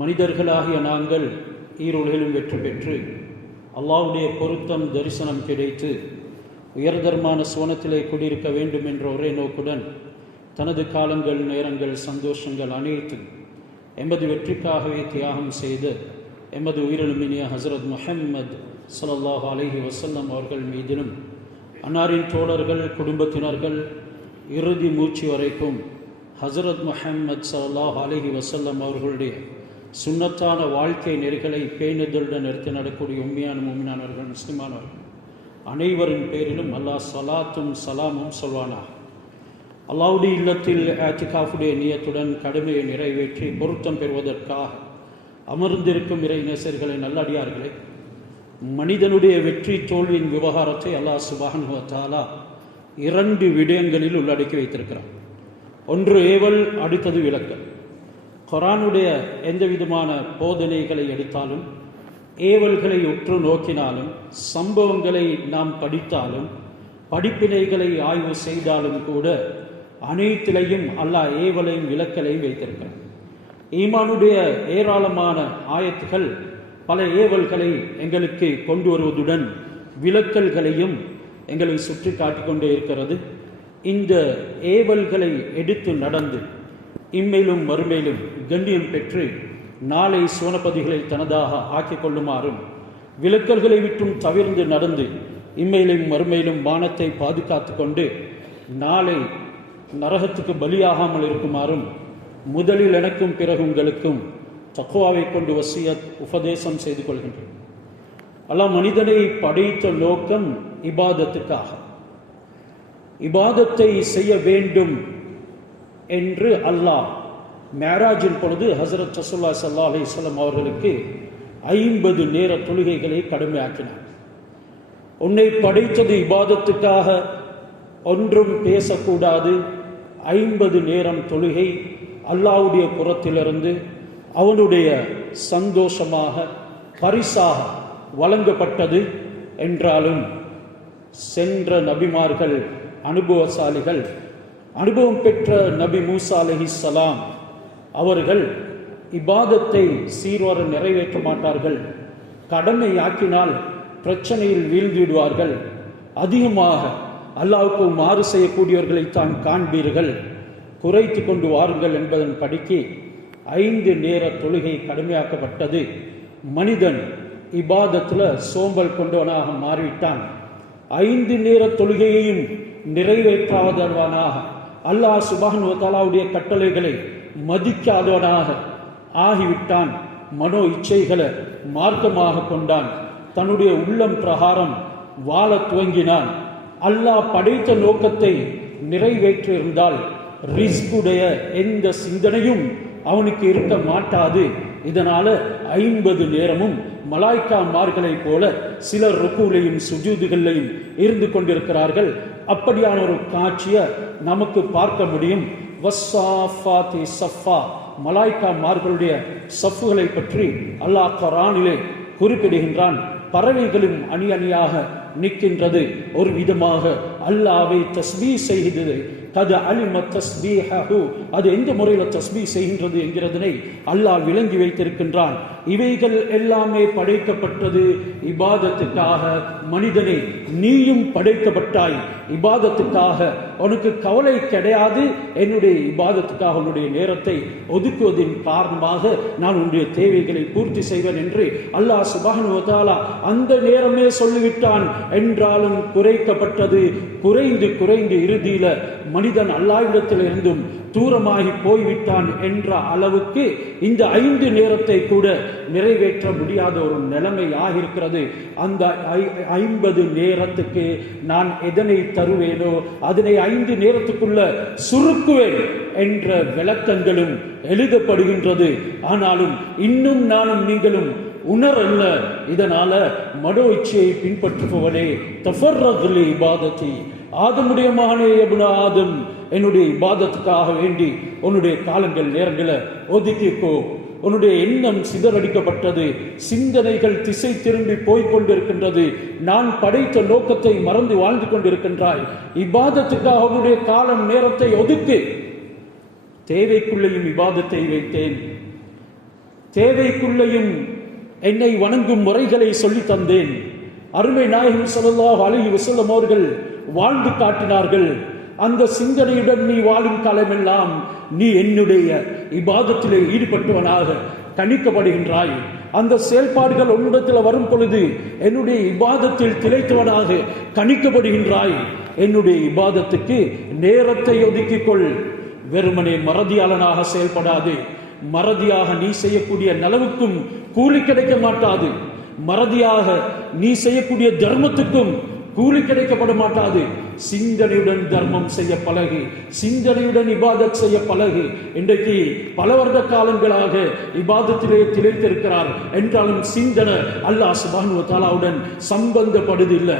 மனிதர்களாகிய நாங்கள் ஈருலகிலும் வெற்றி பெற்று அல்லாஹ்வுடைய பொருத்தம் தரிசனம் கிடைத்து உயர்தரமான சுவனத்திலே குடியிருக்க வேண்டும் என்ற ஒரே நோக்குடன் தனது காலங்கள், நேரங்கள், சந்தோஷங்கள் அனைத்தும் எமது வெற்றிக்காகவே தியாகம் செய்து எமது உயிரினுமினிய ஹசரத் முஹம்மது ஸல்லல்லாஹு அலைஹி வஸல்லம் அவர்கள் மீதிலும் அன்னாரின் தோழர்கள், குடும்பத்தினர்கள் இறுதி மூச்சு வரைக்கும் ஹசரத் முஹம்மது ஸல்லல்லாஹு அலைஹி வஸல்லம் அவர்களுடைய சுன்னத்தான வாழ்க்கை நெறிகளை பேணுதலுடன் எடுத்து நடக்கூடிய உண்மையான முஃமினானவர்கள், முஸ்லிமானவர்கள் அனைவரின் பேரிலும் அல்லாஹ் ஸலாத்தும் சலாமும் சொல்வானா. அல்லாஹ்வுடைய இல்லத்தில் இஅ்திகாஃபுடைய நியத்துடன் கடமையை நிறைவேற்றி பொருத்தம் பெறுவதற்காக அமர்ந்திருக்கும் இறை நேசர்களை, நல்லடியார்களே, மனிதனுடைய வெற்றி தோல்வியின் விவகாரத்தை அல்லாஹ் சுப்ஹானஹு வ தஆலா 2 விடயங்களில் உள்ளடக்கி வைத்திருக்கிறார். ஒன்று ஏவல், அடுத்தது விலக்கல். குர்ஆனுடைய எந்த விதமான போதனைகளை எடுத்தாலும், ஏவல்களை உற்று நோக்கினாலும், சம்பவங்களை நாம் படித்தாலும், படிப்பினைகளை ஆய்வு செய்தாலும் கூட அனைத்திலையும் அல்லாஹ் ஏவலையும் விலக்கலையும் வைத்திருக்கிறார். ஈமானுடைய ஏராளமான ஆயத்துகள் பல ஏவல்களை எங்களுக்கு கொண்டு வருவதுடன் விலக்கல்களையும் எங்களுக்கு சுற்றி காட்டிக்கொண்டே இருக்கிறது. இந்த ஏவல்களை எடுத்து நடந்து இம்மையிலும் மறுமையிலும் கண்ணியம் பெற்று நாளை சுவனப்பதிகளை தனதாக ஆக்கிக் கொள்ளுமாறும், விலக்கல்களை விட்டும் தவிர்ந்து நடந்து இம்மையிலும் மறுமையிலும் வானத்தை பாதுகாத்து கொண்டு நாளை நரகத்துக்கு பலியாகாமல் இருக்குமாறும் முதலில் எனக்கும் பிறகு உங்களுக்கும் தக்வாவை கொண்டு வசியத் உபதேசம் செய்து கொள்கின்றேன். அல்லாஹ் மனிதனை படைத்த நோக்கம் இபாதத்துக்காக. இபாதத்தை செய்ய வேண்டும் என்று அல்லாஹ் மேராஜின் பொழுது ஹஸரத் ரசூலுல்லாஹி ஸல்லல்லாஹு அலைஹி வஸல்லம் அவர்களுக்கு 50 நேர தொழுகைகளை கடுமையாக்கினார். உன்னை படைத்தது இபாதத்துக்காக, ஒன்றும் பேசக்கூடாது. 50 நேரம் தொழுகை அல்லாஹ்வுடைய புறத்திலிருந்து அவனுடைய சந்தோஷமாக பரிசாக வழங்கப்பட்டது என்றாலும் சென்ற நபிமார்கள் அனுபவசாலிகள், அனுபவம் பெற்ற நபி மூசா அலைஹிஸ்ஸலாம் அவர்கள் இபாதத்தை சீர்வர நிறைவேற்ற மாட்டார்கள். கடமையாக்கினால் பிரச்சனையில் வீழ்ந்துவிடுவார்கள். அதிகமாக அல்லாஹ்வுக்கு மாறு செய்யக்கூடியவர்களைத்தான் காண்பீர்கள், குறைத்து கொண்டு வாருங்கள் என்பதன் படிக்கு 5 நேர தொழுகை கடுமையாக்கப்பட்டது. மனிதன் இபாதத்தில் சோம்பல் கொண்டவனாக மாறிவிட்டான். 5 நேர தொழுகையையும் நிறைவேற்றாதவனாக, அல்லாஹ் சுப்ஹானஹு வ தஆலாவுடைய கட்டளைகளை மதிக்காதவனாக ஆகிவிட்டான். மனோ இச்சைகளை மார்க்கமாக கொண்டான். தன்னுடைய உள்ளம் பிரகாரம் வாழ துவங்கினான். அல்லாஹ் படைத்த நோக்கத்தை நிறைவேற்றியிருந்தால் ரிஸ்குடைய எந்த சிந்தனையும் அவனுக்கு இருக்க மாட்டாது. இதனால 50 நேரமும் மலாய்க்காமார்களைப் போல சிலர் ருக்குலையும் சுஜூதுகளையும் இருந்து கொண்டிருக்கிறார்கள். அப்படியான ஒரு காட்சியை நமக்கு பார்க்க முடியும். வஸ்ஸாஃபாத்தி ஸஃபா, மலாய்க்காமார்களுடைய சஃப்புகளை பற்றி அல்லாஹ் குர்ஆனிலே குறிப்பிடுகின்றான். பறவைகளும் அணி அணியாக நிற்கின்றது. ஒரு விதமாக அல்லாஹ்வை தஸ்பீஹ் செய்கிறது. கது அலிம தஸ்பீஹஹு, அது எந்த முறையில் தஸ்பீஹ் செய்கின்றது என்கிறதனை அல்லாஹ் விளங்கி வைத்திருக்கின்றான். இவைகள் எல்லாமே படைக்கப்பட்டது இபாதத்துக்காக. மனிதனே, நீயும் படைக்கப்பட்டாய் இபாதத்துக்காக. உனக்கு கவலை கிடையாது, என்னுடைய இபாதத்துக்காக உன்னுடைய நேரத்தை ஒதுக்குவதின் காரணமாக நான் உன்னுடைய தேவைகளை பூர்த்தி செய்வேன் என்று அல்லாஹ் சுப்ஹானஹு வ தஆலா அந்த நேரமே சொல்லிவிட்டான். என்றாலும் குறைக்கப்பட்டது. குறைந்து குறைந்து இறுதியில மனிதன் அல்லாஹ்விடத்தில் இருந்தும் தூரமாகி போய்விட்டான் என்ற அளவுக்கு இந்த 5 நேரத்தை கூட நிறைவேற்ற முடியாத ஒரு நிலைமை ஆகியிருக்கிறது. அந்த 50 நேரத்துக்கு நான் எதனை தருவேனோ அதனை 5 நேரத்துக்குள்ள சுருக்குவேன் என்ற விளக்கங்களும் எழுதப்படுகின்றது. ஆனாலும் இன்னும் நானும் நீங்களும் உணரல்ல. இதனால மனோ இச்சையை பின்பற்றுபவனே, தஃபர்ரக் லி இபாதத்தி, ஆதமுடைய மகனே இப்னு ஆதம், என்னுடைய இபாதத்துக்காக வேண்டி உன்னுடைய காலங்கள், நேரங்களை ஒதுக்கிக்கோ. உன்னுடைய எண்ணம் சிதறடிக்கப்பட்டது. சிந்தனைகள் திசை திரும்பி போய்கொண்டிருக்கின்றது. நான் படைத்த நோக்கத்தை மறந்து வாழ்ந்து கொண்டிருக்கின்றாய். இபாதத்துக்காக உன்னுடைய காலம், நேரத்தை ஒதுக்கு. தேவைக்குள்ளேயும் இபாதத்தை வைத்தேன், தேவைக்குள்ளேயும் என்னை வணங்கும் முறைகளை சொல்லி தந்தேன். அருமை நாயகம் ஸல்லல்லாஹு அலைஹி வஸல்லம் அவர்கள் வாழ்ந்து காட்டினார்கள். அந்த சிந்தனையுடன் நீ வாழும் காலமெல்லாம் நீ என்னுடைய இபாதத்திலே ஈடுபட்டவனாக கணிக்கப்படுகின்றாய். அந்த செயல்பாடுகள் உன்னிடத்தில் வரும் பொழுது என்னுடைய இபாதத்தில் திளைத்தவனாக கணிக்கப்படுகின்றாய். என்னுடைய இபாதத்துக்கு நேரத்தை ஒதுக்கிக்கொள். வெறுமனே மறதியாளனாக செயல்படாது. மறதியாக நீ செய்யக்கூடிய நலவுக்கும் கூலி கிடைக்க மாட்டாது. மறதியாக நீ செய்யக்கூடிய தர்மத்துக்கும் கூலி கிடைக்கப்பட மாட்டாது. சிந்தனையுடன் தர்மம் செய்ய பழகு, சிந்தனையுடன் இபாதத் செய்ய பழகு. இன்றைக்கு பல வருட காலங்களாக இபாதத்திலே திளைத்திருக்கிறார் என்றாலும் சிந்தனை அல்லாஹ் சுப்ஹானஹு வ தஆலாவுடன் சம்பந்தப்படுதில்லை.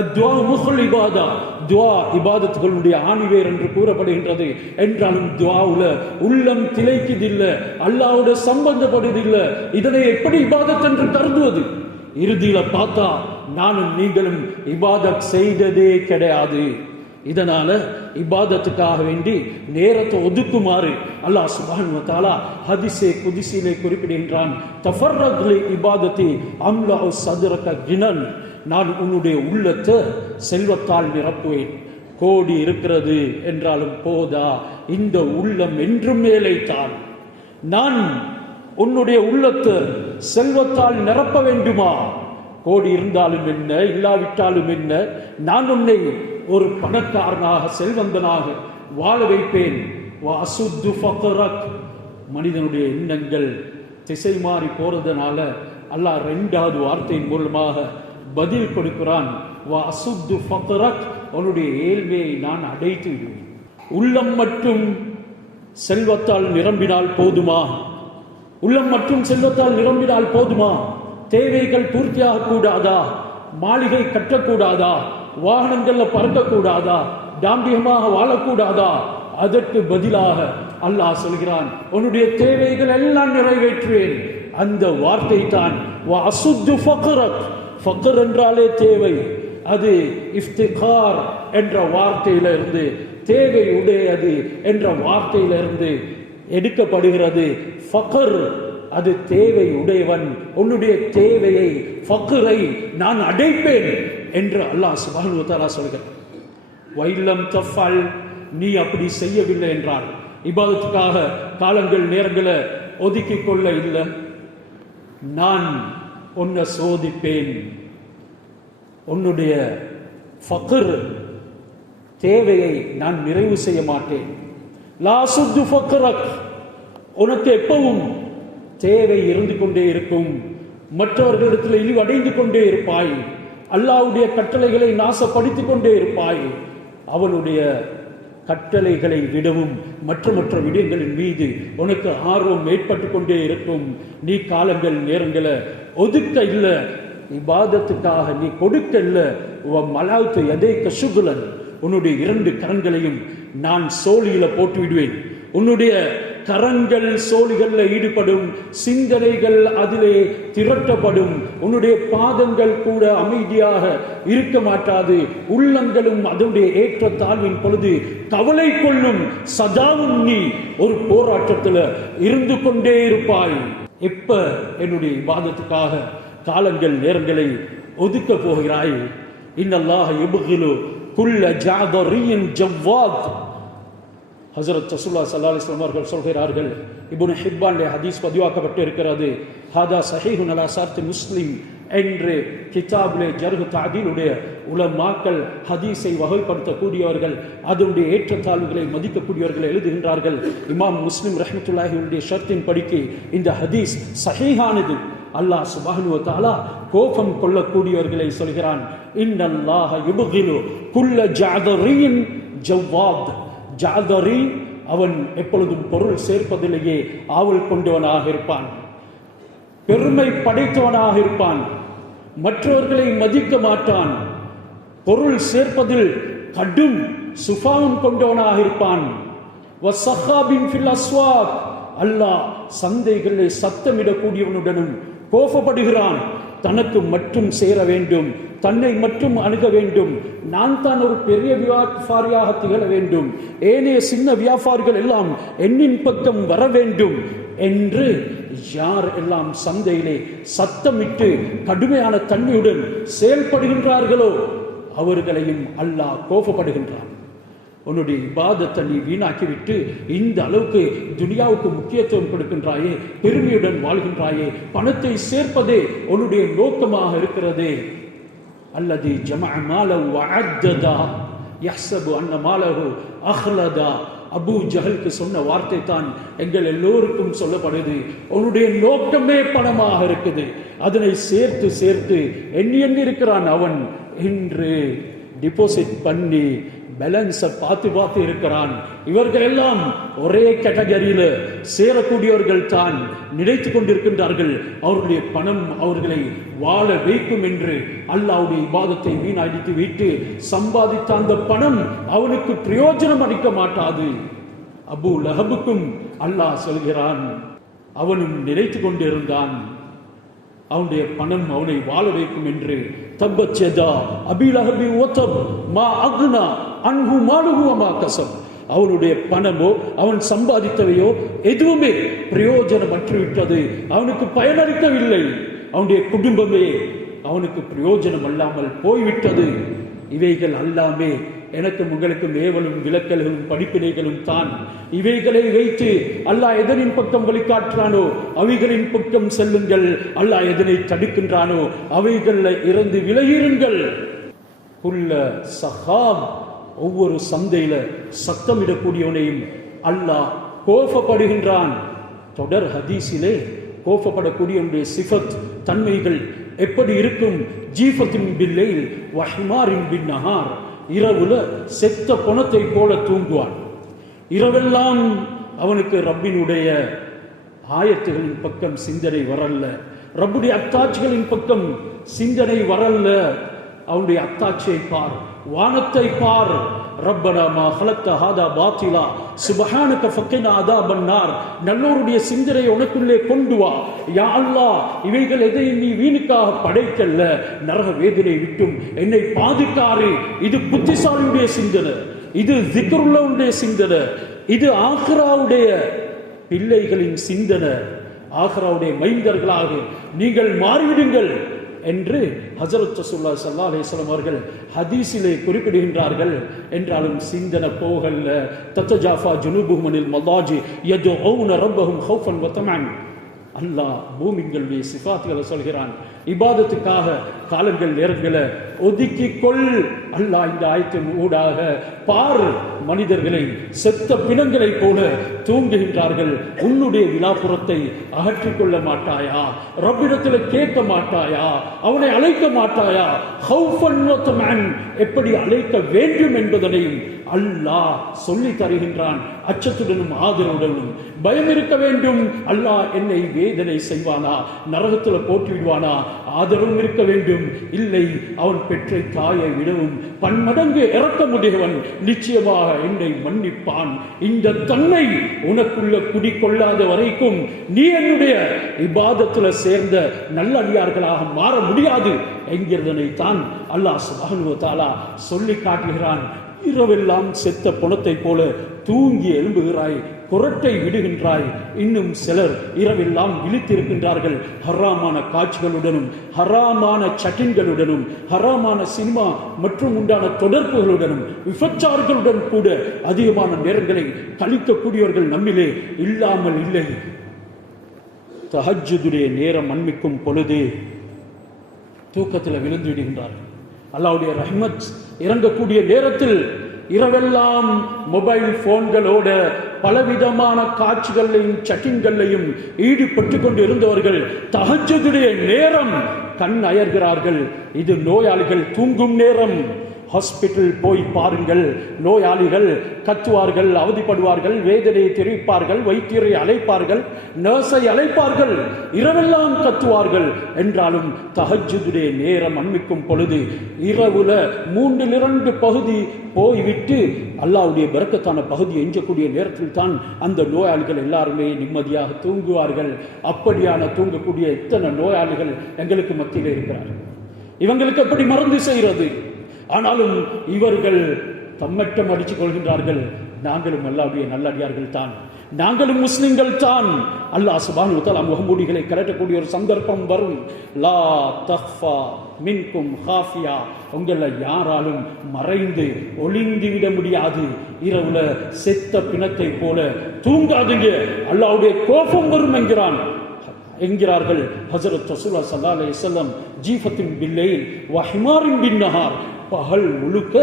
அத்வா முஹுல் இபாதா, துவா இபாதத்துகளுடைய ஆணிவேர் என்று கூறப்படுகின்றது. என்றாலும் துவாவுல உள்ளம் திளைக்குதில்லை, அல்லாஹ்வோட சம்பந்தப்படுதில்லை. இதனை எப்படி இபாதத் என்று கருதுவது? இறுதியில பார்த்தா நானும் நீங்களும் இபாதத் செய்ததே கிடையாது. இதனால இபாதத்துக்காக வேண்டி நேரத்தை ஒதுக்குமாறு அல்லாஹ் சுப்ஹானஹு வ தஆலா ஹதீஸே குத்ஸிலே குறிப்பிடுகின்றான். தஃபர்ரக் லி இபாதத்தி அம்லஉ ஸத்ரக கினன். நான் உன்னுடைய உள்ளத்தை செல்வத்தால் நிரப்புவேன். கோடி இருக்கிறது என்றாலும் போதா, இந்த உள்ளம் என்றும் மேலைத்தான். நான் உன்னுடைய உள்ளத்தை செல்வத்தால் நிரப்ப வேண்டுமா? கோடி இருந்தாலும் என்ன, இல்லாவிட்டாலும் என்ன, நான் உன்னை ஒரு பணக்காரனாக செல்வந்தனாக வாழ வைப்பேன். மனிதனுடைய எண்ணங்கள் திசை மாறி போறதுனால அல்லாஹ் இரண்டாவது வார்த்தையின் மூலமாக பதில் கொடுக்கிறான். உன்னுடைய ஏழ்மையை நான் அடைத்து விடுவேன். உள்ளம் மட்டும் செல்வத்தால் நிரம்பினால் போதுமா? உள்ளம் மட்டும் செல்வத்தால் நிரம்பினால் போதுமா? தேவைகள் பூர்த்தியாக கூடாதா? மாளிகை கட்டக்கூடாதா? வாகனங்கள்ல பறக்கக்கூடாதா? தாம்பியமாக வாழக்கூடாதா? அதற்கு பதிலாக அல்லாஹ் சொல்கிறான், உன்னுடைய தேவைகள் எல்லாம் நிறைவேற்றுவேன். அந்த வார்த்தை தான் ஃபக்ர் என்றாலே தேவை. அது இஃப்திகார் என்ற வார்த்தையிலிருந்து, தேவை உடையது என்ற வார்த்தையிலிருந்து எடுக்கப்படுகிறது. ஃபக்ர் அது தேவை உடையவன். உன்னுடைய தேவையை, ஃபக்ரை நான் அடைப்பேன் என்று அல்லாஹ் சுப்ஹானஹு வ தஆலா சொல்கிறார். வைலம் தஃஅல், நீ அப்படி செய்யவில்லை என்றால், இபாதத்துக்காக காலங்கள் நேரங்களை ஒதுக்கி கொள்ள இல்லை, நான் உன்னை சோதிப்பேன். உன்னுடைய ஃபக்ர் தேவையை நான் நிறைவு செய்ய மாட்டேன். லா சுத்து ஃபக்ரக், உனக்கு எப்பவும் தேவை இருந்து கொண்டே இருக்கும். மற்றவர்களிடத்தில் இழிவடைந்து கொண்டே இருப்பாய். அல்லாஹ்வுடைய கட்டளைகளை நாசப்படுத்திக் கொண்டே இருப்பாய். அவனுடைய கட்டளைகளை விடவும் மற்ற விடயங்களின் மீது உனக்கு ஆர்வம் ஏற்பட்டு கொண்டே இருக்கும். நீ காலங்கள் நேரங்களை ஒதுக்க இல்லை, இபாதத்துக்காக நீ கொடுக்க இல்லை. மலாத்து எதைக்க சுகுலன், உன்னுடைய இரண்டு கரங்களையும் நான் சோழியில போட்டு விடுவேன். உன்னுடைய கரங்கள் சோழிகளில் ஈடுபடும், சிந்தனைகள் அதிலே திரட்டப்படும். உன்னுடைய பாதங்கள் கூட அமைதியாக இருக்க மாட்டாது. உள்ளங்களும் அதனுடைய ஏற்ற தாழ்வின் பொழுது கவலை கொள்ளும். சதாவும் நீ ஒரு போராட்டத்தில் இருந்து கொண்டே இருப்பாய். எப்ப என்னுடைய இபாதத்துக்காக காலங்கள் நேரங்களை ஒதுக்க போகிறாய்? இன்னல்லாஹ யுப்கிலு குல்ல ஜாதரியின் ஜவ்வாத். ஹஸரத் ரசூலுல்லாஹி ஸல்லல்லாஹு அலைஹி வஸல்லம் அவர்கள் சொல்கிறார்கள், இப்னு ஹிப்பான்லே ஹதீஸ் பதிவாக்கப்பட்டு இருக்கிறது. ஹாதா ஸஹீஹுன் அலா ஷர்த் முஸ்லிம் என்று கிதாபிலே ஜர்ஹ் தஅதீலுடைய உலமாக்கள், ஹதீஸை வகைப்படுத்தக்கூடியவர்கள், அதனுடைய ஏற்றத்தாழ்வுகளை மதிக்கக்கூடியவர்கள் எழுதுகின்றார்கள். இமாம் முஸ்லிம் ரஹ்மத்துல்லாஹியுடைய ஷர்த்தின் படிக்கு இந்த ஹதீஸ் ஸஹீஹானது. அல்லாஹ் சுப்ஹானஹு வ தஆலா கோபம் கொள்ளக்கூடியவர்களை சொல்கிறான். இன்னல்லாஹ யுப்கிலு குல்ல ஜஅதரின் ஜவ்வாத். ஜாதரி, அவன் எப்பொழுதும் பொருள் சேர்ப்பதிலேயே ஆவல் கொண்டவனாக இருப்பான், பெருமை படைத்தவனாக இருப்பான், மற்றவர்களை மதிக்க மாட்டான், பொருள் சேர்ப்பதில் கடும் சுபாவம் கொண்டவனாக இருப்பான். அல்லாஹ் சந்தைகளை சத்தமிடக்கூடியவனுடனும் கோபப்படுகிறான். தனக்கு மட்டும் சேர வேண்டும், தன்னை மட்டும் அணுக வேண்டும், நான் தான் ஒரு பெரிய வியாபாரியாக திகழ வேண்டும், ஏனைய சின்ன வியாபாரிகள் எல்லாம் என்னின் பக்கம் வர வேண்டும் என்று யார் எல்லாம் சந்தையிலே சத்தமிட்டு கடுமையான தன்மையுடன் செயல்படுகின்றார்களோ அவர்களையும் அல்லாஹ் கோபப்படுகின்றான். உன்னுடைய இபாதத்தை நீ வீணாக்கிவிட்டு இந்த அளவுக்கு துனியாவுக்கு முக்கியத்துவம் கொடுக்கின்றாயே, பெருமையுடன் வாழ்கின்றாயே, பணத்தை சேர்ப்பதே உன்னுடைய நோக்கமாக இருக்கிறதே. அல்லது ஜமஅ மாலஹு வஅத்ததா யஹ்ஸபு அன்ன மாலஹு அஹ்லதா. அபூ ஜஹலுக்கு சொன்ன வார்த்தை தான் எங்கள் எல்லோருக்கும் சொல்லப்படுது. உன்னுடைய நோக்கமே பணமாக இருக்குது, அதனை சேர்த்து சேர்த்து எண்ணி எண்ணி இருக்கிறான் அவன் என்று டிபாசிட் பண்ணி பேலன்ஸை பார்த்து இருக்கிறான். இவர்கள் எல்லாம் ஒரே கேட்டகரியில சேரக்கூடியவர்கள் தான் நினைத்து கொண்டிருக்கின்றார்கள். அவருடைய பணம் அவர்களை வாழ வைக்கும் என்று. அல்லாஹ்வுடைய இபாதத்தை வீணடித்து விட்டு சம்பாதித்த அந்த பணம் அவனுக்கு பிரயோஜனம் அளிக்க மாட்டாது. அபூ லஹபுக்கும் அல்லாஹ் சொல்கிறான், அவனும் நினைத்து கொண்டிருந்தான் அவனுடைய பணம் அவனை வாழ வைக்கும் என்று. தப்பத் யதா அபீ லஹபி வதப் மா அக்னா அன்ஹு மாலுஹு வமா கஸப். அவனுடைய பணமோ அவன் சம்பாதித்தவையோ எதுவுமே பிரயோஜனமற்று விட்டது, அவனுக்கு பயனளிக்கவில்லை. அவனுடைய குடும்பமே அவனுக்கு பிரயோஜனம் அல்லாமல் போய்விட்டது. இவைகள் எல்லாமே எனக்கு உங்களுக்கும் ஏவலும் விளக்கல்களும் படிப்பினைகளும் தான். இவைகளை வைத்து அல்லாஹ் எதனின் பக்கம் வழிகாட்டுறானோ அவைகளின் பக்கம் செல்லுங்கள், அல்லாஹ் எதனை தடுக்கின்றானோ அவைகள்ல இருந்து விலகிருங்கள். குல்ல சஹாப், ஒவ்வொரு சந்தையில சத்தமிடக்கூடியவனையும் அல்லாஹ் கோபப்படுகின்றான். தொடர் ஹதீஸிலே கோபப்படக்கூடியவனுடைய சிஃபத் தன்மைகள் எப்படி இருக்கும்? ஜீஃபத்தின் பில்லைல் வஹிமாரின் பின் நஹார். இரவுல செத்த பணத்தை போல தூங்குவான். இரவெல்லாம் அவனுக்கு ரப்பினுடைய ஆயத்துகளின் பக்கம் சிந்தனை வரல்ல, ரப்புடைய அத்தாட்சிகளின் பக்கம் சிந்தனை வரல்ல. அவனுடைய அத்தாட்சியை பார், வானத்தை பார். ரப்பனா மா ஹலக்த ஹாதா பாத்திலா சுப்ஹானக ஃபக்கினா அதாபன் நார். நல்லோருடைய சிந்தனை உனக்குள்ளே கொண்டு வா. யா அல்லாஹ், இவைகள் எதை நீ வீணுக்காக படைக்கல்ல, நரக வேதனை விட்டும் என்னை பாதுகாரு. இது புத்திசாலியுடைய சிந்தனை, இது திக்ருல்லவுடைய சிந்தனை, இது ஆகிராவுடைய பிள்ளைகளின் சிந்தனை. ஆகிராவுடைய மைந்தர்களாக நீங்கள் மாறிவிடுங்கள் என்று ஹஜ்ரத் ரசூலுல்லாஹி ஸல்லல்லாஹு அலைஹி வஸல்லம் அவர்கள் ஹதீஸிலே குறிப்பிடுகின்றார்கள். என்றாலும் சிந்தனை போகல்ல. தத்தஜாஃபா ஜுனூபுஹும் அனில் மதாஜி யதுஊன ரப்பஹும் ஹௌஃபன் வ தமஅன். அல்லாஹ் மூமின்களுடைய சிஃபாத்துகளை சொல்கிறான். இபாதத்துக்காக காலங்கள் நேரங்களை ஒதுக்கி கொள். அல்லாஹ் இந்த ஆயத்தின் ஊடாக பார், மனிதர்களை செத்த பிணங்களை போல தூங்குகின்றார்கள். உன்னுடைய விலாப்புறத்தை அகற்றிக் கொள்ள மாட்டாயா? ரப்பிடத்தில் கேட்க மாட்டாயா? அவனை அழைக்க மாட்டாயா? ஹௌஃபன் வ தமஅன், எப்படி அழைக்க வேண்டும் என்பதனையும் அல்லாஹ் சொல்லி தருகின்றான். அச்சத்துடனும் ஆதரவுடனும் பயம் இருக்க வேண்டும். அல்லாஹ் என்னை வேதனை செய்வானா, நரகத்தில் போட்டு விடுவானா? ஆதரவும் இருக்க வேண்டும். இல்லை, அவன் பெற்ற தாயை விடவும் பன்மடங்கு இறக்கமுடையவன், நிச்சயமாக என்னை மன்னிப்பான். இந்த தன்மை உனக்குள்ள குடிக்கொள்ளாத வரைக்கும் நீ என்னுடைய இபாதத்தில் சேர்ந்த நல்லடியார்களாக மாற முடியாது என்கிறதனை தான் அல்லாஹ் சுப்ஹானஹு வ தஆலா சொல்லி காட்டுகிறான். இரவெல்லாம் செத்த பணத்தை போல தூங்கி எழும்புகிறாய், குரட்டை விடுகின்றாய். இன்னும் சிலர் இரவெல்லாம் விழித்திருக்கின்றார்கள். ஹராமான காட்சிகளுடனும் ஹராமான சட்டின்களுடனும் ஹராமான சினிமா மற்றும் உண்டான தொடர்புகளுடனும் விபச்சார்களுடன் கூட அதிகமான நேரங்களை கழிக்கக்கூடியவர்கள் நம்மிலே இல்லாமல் இல்லை. தஹஜ்ஜுடைய நேரம் அண்மிக்கும் பொழுதே தூக்கத்தில் விழுந்து விடுகின்றார்கள். அல்லாஹ்வுடைய ரஹ்மத் இறங்கக்கூடிய நேரத்தில் இரவெல்லாம் மொபைல் போன்களோட பலவிதமான காட்சிகளையும் சட்டின்களையும் ஈடுபட்டு கொண்டு இருந்தவர்கள் தஹஜ்ஜுடைய நேரம் கண் அயர்கிறார்கள். இது நோயாளிகள் தூங்கும் நேரம். ஹாஸ்பிட்டல் போய் பாருங்கள், நோயாளிகள் கத்துவார்கள், அவதிப்படுவார்கள், வேதனையை தெரிவிப்பார்கள், வைத்தியரை அழைப்பார்கள், நர்ஸை அழைப்பார்கள், இரவெல்லாம் கத்துவார்கள். என்றாலும் தஹஜ்ஜுடைய நேரம் அண்மிக்கும் பொழுது இரவுல 3/2 பகுதி போய்விட்டு அல்லாஹ்வுடைய பரக்கத்தான பகுதி எஞ்சக்கூடிய நேரத்தில் தான் அந்த நோயாளிகள் எல்லாருமே நிம்மதியாக தூங்குவார்கள். அப்படியான தூங்கக்கூடிய எத்தனை நோயாளிகள் எங்களுக்கு மத்தியில் இருக்கிறார்கள். இவங்களுக்கு எப்படி மருந்து செய்கிறது? ஆனாலும் இவர்கள் தம்மட்டம் அடித்துக் கொள்கின்றார்கள். நாங்களும் அல்லாஹ்வுடைய நல்லடியார்கள் தான், நாங்களும் முஸ்லிம்கள் தான். அல்லாஹ் சுப்ஹானஹு வ தஆலா முகமூடிகளை கலட்டக்கூடிய ஒரு சந்தர்ப்பம் வரும். லா தஃபா மின்கும் ஹாஃபியா, உங்களை யாராலும் மறைந்து ஒளிந்து விட முடியாது. இரவுல செத்த பிணத்தை போல தூங்காதுங்க, அல்லாஹ்வுடைய கோபம் வரும் என்கிறார்கள் ஹஜ்ரத் ரசூலுல்லாஹி ஸல்லல்லாஹு அலைஹி வஸல்லம். ஜீஃபத்தின் பில்லைல் வ ஹிமாரின் பின்னஹார், பகல் முழுக்க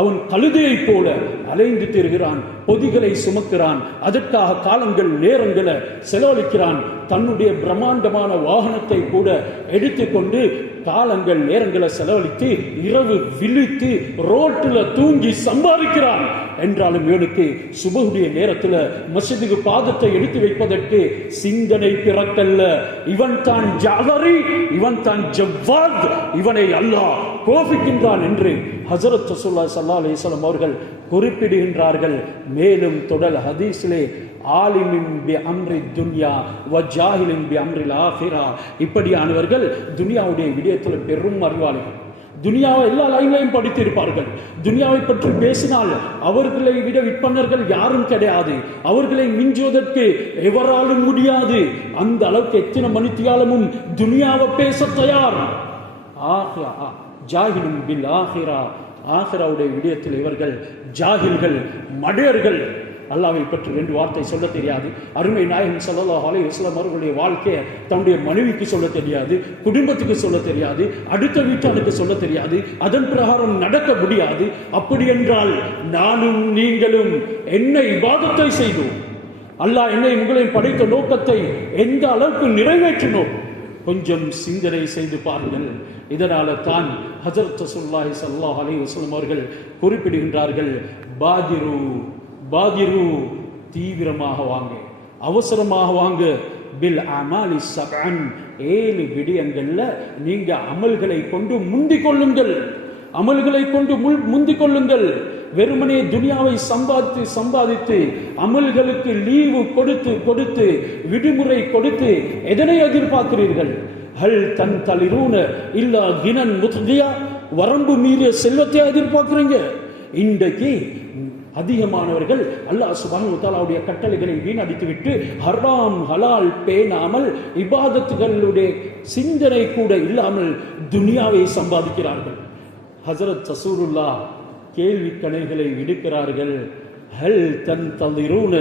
அவன் கழுதையை போல அலைந்து திரிகிறான், பொதிகளை சுமக்கிறான், அதற்காக காலங்கள் நேரங்களை செலவழிக்கிறான். தன்னுடைய பிரம்மாண்டமான வாகனத்தை கூட எடுத்துக்கொண்டு காலங்கள் நேரங்களை செலவழித்து இரவு விழித்து ரோட்டில் தூங்கி சம்பாதிக்கிறான். என்றாலும் இவனுக்கு சுபஹுடைய நேரத்தில் மஸ்ஜிதுக்கு பாதத்தை எடுத்து வைப்பதற்கு சிந்தனை பிறக்கல்ல. இவன் தான் ஜாலரி, இவன் தான் ஜவ்வாத், இவனை அல்லாஹ் கோபிக்கின்றான் என்று ஹஜ்ரத் ரசூலுல்லாஹி ஸல்லல்லாஹு அலைஹி வஸல்லம் அவர்கள் குறிப்பிடுகின்றார்கள். மேலும் தொடர் ஹதீஸிலே ஆலிமின் பி அம்ரி துன்யா வ ஜாஹிலின் பி அம்ரில் ஆஹிரா, இப்படியானவர்கள் துனியாவுடைய விடயத்தில் பெரும் அறிவாளிகள். துனியாவை எல்லா லைன்லையும் படித்து இருப்பார்கள். துனியாவை பற்றி பேசினால் அவர்களை விட விற்பனர்கள் யாரும் கிடையாது, அவர்களை மிஞ்சுவதற்கு எவராலும் முடியாது. அந்த அளவுக்கு எத்தனை மணித்தியாலமும் துனியாவை பேச தயார். ஜாஹிலும் பில் ஆஹிரா, ஆஹிராவுடைய விடயத்தில் இவர்கள் ஜாஹில்கள், மடையர்கள். அல்லாஹ்வை பற்றி 2 வார்த்தை சொல்ல தெரியாது. அருமை நாயகம் ஸல்லல்லாஹு அலைஹி வஸல்லம் அவர்களுடைய வாழ்க்கையை தன்னுடைய மனைவிக்கு சொல்ல தெரியாது, குடும்பத்துக்கு சொல்ல தெரியாது, அடுத்த வீட்டானுக்கு சொல்ல தெரியாது, அதன் பிரகாரம் நடக்க முடியாது. அப்படி என்றால் நானும் நீங்களும் என்ன இபாதத்தை செய்தோம்? அல்லாஹ் என்னை உங்களையும் படைத்த நோக்கத்தை எந்த அளவுக்கு நிறைவேற்றினோம்? கொஞ்சம் சிந்தனை செய்து பாருங்கள். இதனால தான் ஹஜ்ரத் ரசூலுல்லாஹி ஸல்லல்லாஹு அலைஹி வஸல்லம் அவர்கள் குறிப்பிடுகின்றார்கள், பாதிரு, தீவிரமாக வாங்க, அவசரமாக வாங்க. பில் அமாலி சப்அன், 7 விடயங்கள்ல நீங்க அமல்களை கொண்டு முந்திக் கொள்ளுங்கள், அமல்களை கொண்டு முந்திக் கொள்ளுங்கள். வெறுமனே துனியாவை சம்பாதித்து அமல்களுக்கு லீவு கொடுத்து விடுமுறை கொடுத்து எதனை எதிர்பார்க்கிறீர்கள்? ஹல் தன் தலிரூன இல்லா கினன் முத்கியா, வரம்பு மீறிய செல்வத்தை எதிர்பார்க்கிறீங்க. இன்றைக்கு அதிகமானவர்கள் அல்லாஹ் சுப்ஹானஹு வ தஆலாவுடைய கட்டளைகளை வீணடித்துவிட்டு ஹராம் ஹலால் பேணாமல் இபாதத்துகளுடைய சிந்தனை கூட இல்லாமல் துனியாவை சம்பாதிக்கிறார்கள். ஹஜ்ரத் ரசூலுல்லாஹ் கேள்வி கணைகளை விடுக்கிறார்கள். ஹல் தன்தலிரூன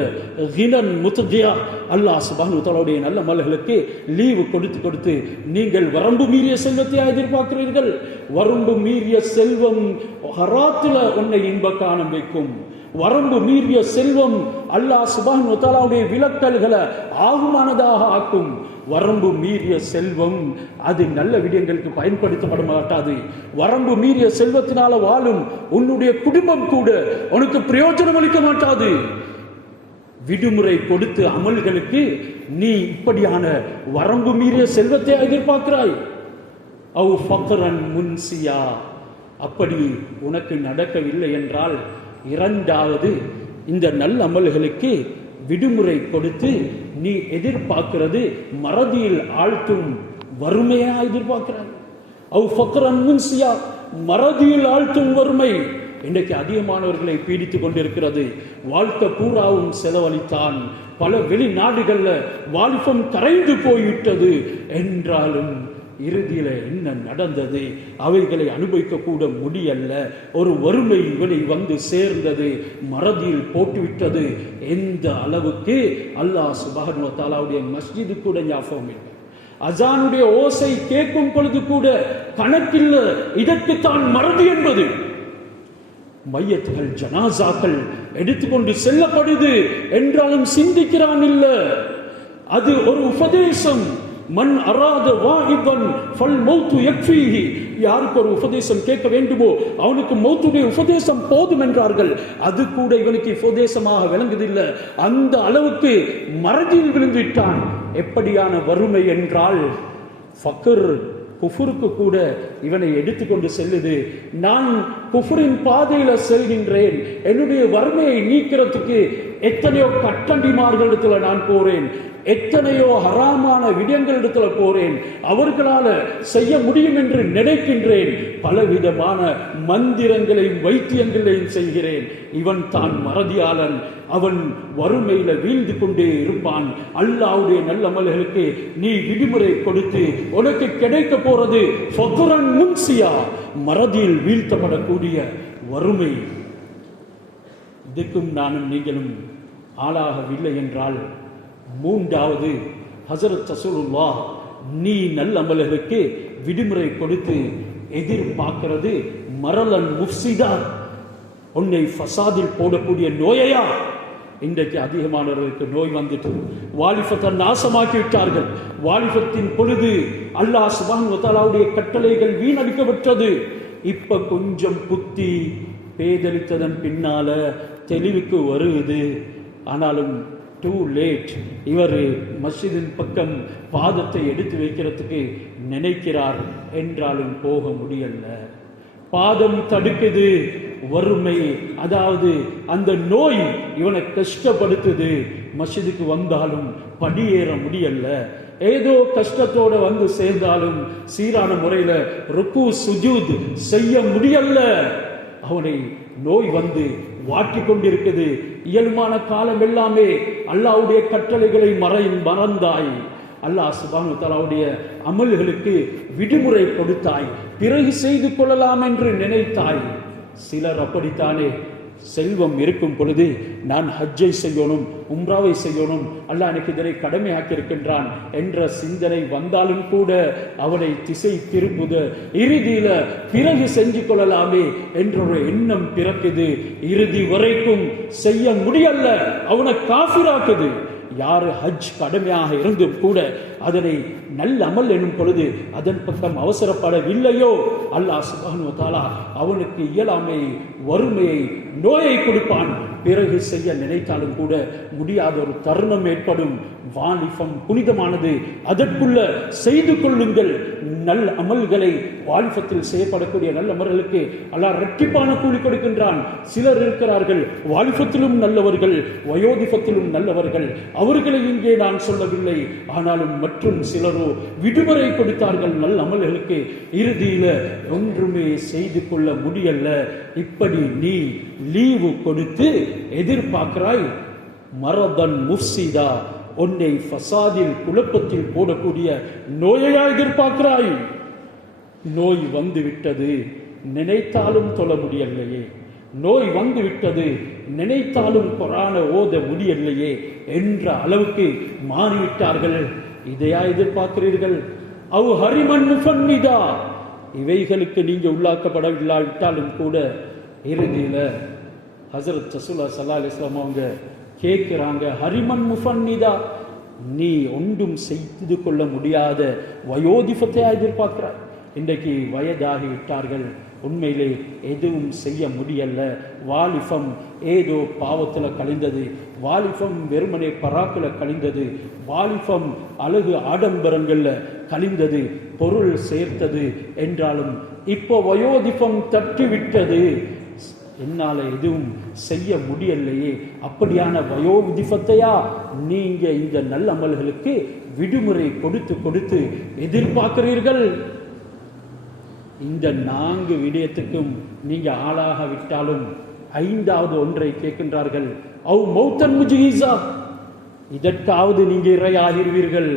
கினன் முத்கியா, அல்லாஹ் சுப்ஹானஹு வ தஆலாவுடைய நல்ல மலர்களுக்கு லீவு கொடுத்து நீங்கள் வரம்பு மீறிய செல்வத்தை எதிர்பார்க்கிறீர்கள். வரம்பு மீறிய செல்வம் ஹராத்துல உன்னை இன்ப காணம் வைக்கும். வரம்பு மீறிய செல்வம் அல்லாஹ் சுப்ஹானஹு வ தஆலாவுடைய விலக்கல்களை ஆகுமானதாக ஆக்கும். வரம்பு மீறிய செல்வம் அது நல்ல விடயங்களுக்கு பயன்படுத்தப்பட மாட்டாது. வரம்பு மீறிய செல்வத்தினால வாழும் உன்னுடைய குடும்பம் கூட உனக்கு பிரயோஜனம் அளிக்க மாட்டாது. விடுமுறை கொடுத்து அமல்களுக்கு நீ இப்படியான வரம்பு மீறிய செல்வத்தை எதிர்பார்க்கிறாய். அவ் ஃபக்ரன் முன்சியா, அப்படி உனக்கு நடக்கவில்லை என்றால், இரண்டாவது இந்த நல்ல அமல்களுக்கு விடுமுறை கொடுத்து நீ எதிர்பார்க்கிறது மறதியில் ஆழ்த்தும் வறுமையா எதிர்பார்க்கிறாய். அவ் ஃபக்ரன் முன்சியா, மறதியில் ஆழ்த்தும் வறுமை இன்றைக்கு அதிகமானவர்களை பீடித்துக் கொண்டிருக்கிறது. வாழ்க்கை பூராவும் செலவழித்தான், பல வெளிநாடுகள்ல வாலிபம் கரைந்து போய்விட்டது. என்றாலும் இறுதியில என்ன நடந்தது? அவைகளை அனுபவிக்க கூட முடியல. ஒரு வறுமை இவனை வந்து சேர்ந்தது, மறதியில் போட்டுவிட்டது. எந்த அளவுக்கு அல்லாஹ் சுப்ஹானஹு வ தஆலாவுடைய மஸ்ஜிது கூட ஞாபகம் இல்லை. அஜானுடைய ஓசை கேட்கும் பொழுது கூட கணக்கில்ல. இதற்குத்தான் மறதி என்பது. மையத்துகள் ஜனாசாக்கள் எடுத்துக்கொண்டு செல்லப்படுது என்றாலும் சிந்திக்கிறான் இல்ல. அது ஒரு உபதேசம். மன் அராத வாஹிபன் ஃபல் மௌத்து யக்ஃபீஹி, யாருக்கு ஒரு உபதேசம் கேட்க வேண்டுமோ அவனுக்கு மௌத்துடைய உபதேசம் போதும் என்றார்கள். அது கூட இவனுக்கு உபதேசமாக விளங்குதில்லை. அந்த அளவுக்கு மறதியில் விழுந்து விட்டான். எப்படியான வறுமை என்றால் ஃபக்ர், குஃபுருக்கு கூட இவனை எடுத்துக்கொண்டு செல்லுது. நான் குஃபுரின் பாதையில செல்கின்றேன், என்னுடைய வறுமையை நீக்கிறதுக்கு எத்தனையோ கட்டண்டிமார்களிடத்துல நான் போறேன். எத்தனையோ ஹராமான விடயங்களிடத்துல போறேன், அவர்களால செய்ய முடியும் என்று நினைக்கின்றேன், பலவிதமான மந்திரங்களையும் வைத்தியங்களையும் செய்கிறேன். இவன் தான் மறதியாளன், அவன் வறுமையில வீழ்ந்து கொண்டே இருப்பான். அல்லாஹ்வுடைய நல்ல அமல்களுக்கு நீ விடுமுறை கொடுத்து உனக்கு கிடைக்க போறது ஃபக்ரன் முன்சியா, மறதியில் வீழ்த்தப்படக்கூடிய வறுமை. இதுக்கும் நானும் நீங்களும் ஆளாகவில்லை என்றால், மூன்றாவது ஹஸரத் ரசூலுல்லாஹ் நீ நல்ல அமல்களுக்கு விடுமுறை கொடுத்து எதிர்பார்க்கிறது மரலன் முஃப்சிதா, உன்னை ஃபசாதில் போடக்கூடிய நோயையா? இன்றைக்கு அதிகமானவர்களுக்கு நோய் வந்துட்டு வாலிபத்தை நாசமாக்கி விட்டார்கள். வாலிபத்தின் பொழுது அல்லாஹ் சுப்ஹானஹு வ தஆலாவுடைய கட்டளைகள் வீணடிக்கப்பட்டது. இப்ப கொஞ்சம் புத்தி பேதலித்ததன் பின்னால தெளிவுக்கு வருவது. ஆனாலும் டூ லேட். இவர் மஸ்ஜிதின் பக்கம் பாதத்தை எடுத்து வைக்கிறதுக்கு நினைக்கிறார், என்றாலும் போக முடியல. பாதம் தடுக்குது, வறுமை, அதாவது அந்த நோய் இவனை கஷ்டப்படுத்துது. மஸ்ஜிதுக்கு வந்தாலும் படியேற முடியல. ஏதோ கஷ்டத்தோட வந்து சேர்ந்தாலும் சீரான முறையில ருக்கு சுஜூத் செய்ய முடியல. அவனை நோய் வந்து வாட்டி கொண்டிருக்குது. இயல்பான காலம் எல்லாமே அல்லாஹ்வுடைய கட்டளைகளை மறந்தாய். அல்லாஹ் சுப்ஹானஹு வ தஆலாவுடைய அமல்களுக்கு விடுமுறை கொடுத்தாய், பிறகு செய்து கொள்ளலாம் என்று நினைத்தாய். சிலர் அப்படித்தானே, செல்வம் இருக்கும் பொழுது நான் ஹஜ்ஜை செய்யணும், உம்ராவை செய்யணும், அல்லாஹ் எனக்கு இதனை கடமையாக்கி இருக்கின்றான் என்ற சிந்தனை வந்தாலும் கூட அவனை திசை திருப்புது. இறுதியில பிறகு செஞ்சு கொள்ளலாமே என்ற ஒரு எண்ணம் பிறக்குது. இறுதி வரைக்கும் செய்ய முடியல, அவனை காஃபிராக்குது. யாரு ஹஜ் கடமையாக இருந்தும் கூட அதனை நல்ல அமல் எனும் பொழுது அதன் பக்கம் அவசரப்படவில்லையோ, அல்லாஹ் சுப்ஹானஹு வ தஆலா அவனுக்கு இயலாமை, வறுமையை, நோயை கொடுப்பான். பிறகு செய்ய நினைத்தாலும் கூட முடியாத ஒரு தருணம் ஏற்படும். வாலிபம் புனிதமானது, அதற்குள்ள செய்து கொள்ளுங்கள் நல்ல அமல்களை. வாலிபத்தில் செய்யப்படக்கூடிய நல்ல அமல்களுக்கு அல்லாஹ் இரட்டிப்பான கூலி கொடுக்கின்றான். சிலர் இருக்கிறார்கள் வாலிபத்திலும் நல்லவர்கள், வயோதிபத்திலும் நல்லவர்கள், அவர்களை இங்கே நான் சொல்லவில்லை. ஆனாலும் மற்றும் சிலரோ விடுமுறை கொடுத்தார்கள் நல்ல அமல்களுக்கு, இறுதியில ஒன்றுமே செய்து கொள்ள முடியல. இப்படி நீ லீவு கொடுத்து எதிர்பார்க்கிறாய் மரதன் முஃப்சிதா, உன்னை ஃபசாதில் குழப்பத்தில் போடக்கூடிய நோயையா எதிர்பார்க்கிறாய்? நோய் வந்து விட்டது, நினைத்தாலும் தொழ முடியலையே. நோய் வந்து விட்டது, நினைத்தாலும் குர்ஆனை ஓத முடியலையே என்ற அளவுக்கு மாறிவிட்டார்கள். இதையா எதிர்பார்க்கிறீர்கள்? அவ் ஹரிமன் முஃபன்னிதா, இவைகளுக்கு நீங்க உள்ளாக்கப்படவில்லாவிட்டாலும் கூட இறுதியில ஹஸரத் ரசூலுல்லாஹ் ஸல்லல்லாஹு அலைஹி வஸல்லம் அவங்க கேட்கிறாங்க, ஹரிமன் முஃபன்னிதா, நீ ஒன்றும் செய்து கொள்ள முடியாத வயோதிபத்தை எதிர்பார்க்கிறாய். இன்றைக்கு வயதாகி விட்டார்கள், உண்மையிலே எதுவும் செய்ய முடியல. வாலிபம் ஏதோ பாவத்தில் கழிந்தது, வாலிபம் வெறுமனே பராக்கில் கழிந்தது, வாலிபம் அழகு ஆடம்பரங்கள்ல கழிந்தது, பொருள் சேர்த்தது. என்றாலும் இப்போ வயோதிபம் தட்டிவிட்டது, என்னால எதுவும் செய்ய முடியலையே. அப்படியான வயோதிபத்தையா நீங்க இந்த நல்ல அமல்களுக்கு விடுமுறை கொடுத்து கொடுத்து எதிர்பார்க்கிறீர்கள்? இந்த 4 விடயத்துக்கும் நீங்க ஆளாக விட்டாலும் 5வது ஒன்றை கேட்கின்றார்கள், அவ் மௌத்தன் முஜ்ஹிஸா, இதற்காவது நீங்க இரையாகிருவீர்கள்.